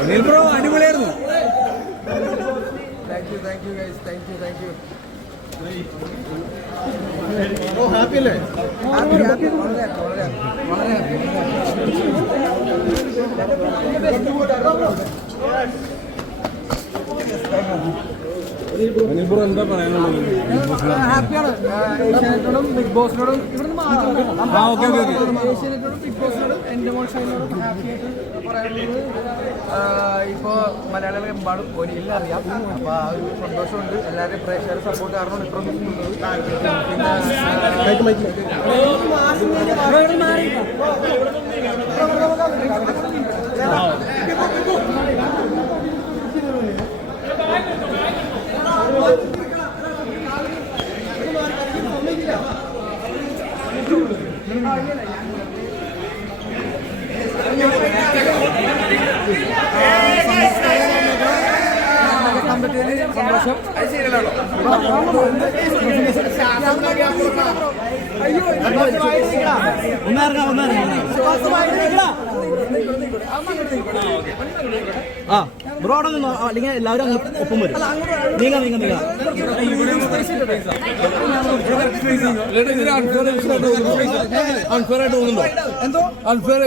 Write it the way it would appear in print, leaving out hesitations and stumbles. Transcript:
Anil bro അടിപൊളിയായിരുന്നു. Thank you guys, thank you. ഓ happy അല്ലേ? ഹാപ്പി വളരെ അനിൽ ബ്രോ എന്താ പറയാനുള്ളത്? ഹാപ്പിയാണ്. ഏഷ്യാനെറ്റിനോടും ബിഗ് ബോസിനോടും ഇവിടുന്ന് ഏഷ്യാനെറ്റിനോടും ബിഗ് ബോസിനോടും എൻ്റെ മോശനോടും ഹാപ്പിയായിട്ട് പറയാനുള്ളത് ഇപ്പോൾ മലയാളികളെമ്പാടും ഒരില്ല അറിയാം. അപ്പോൾ ആ ഒരു സന്തോഷമുണ്ട്. എല്ലാവരുടെയും പ്രേക്ഷകരുടെ സപ്പോർട്ട് കാരണമാണ് ഇത്ര സന്തോഷം. ആ ബ്രോ അവിടെ നിന്നോ, അല്ലെങ്കിൽ എല്ലാവരും അങ്ങ് ഒപ്പം വരും. നീങ്ങ അൺഫെയർ ആയിട്ട് തോന്നുന്നുണ്ടോ? എന്തോ അൺഫെയർ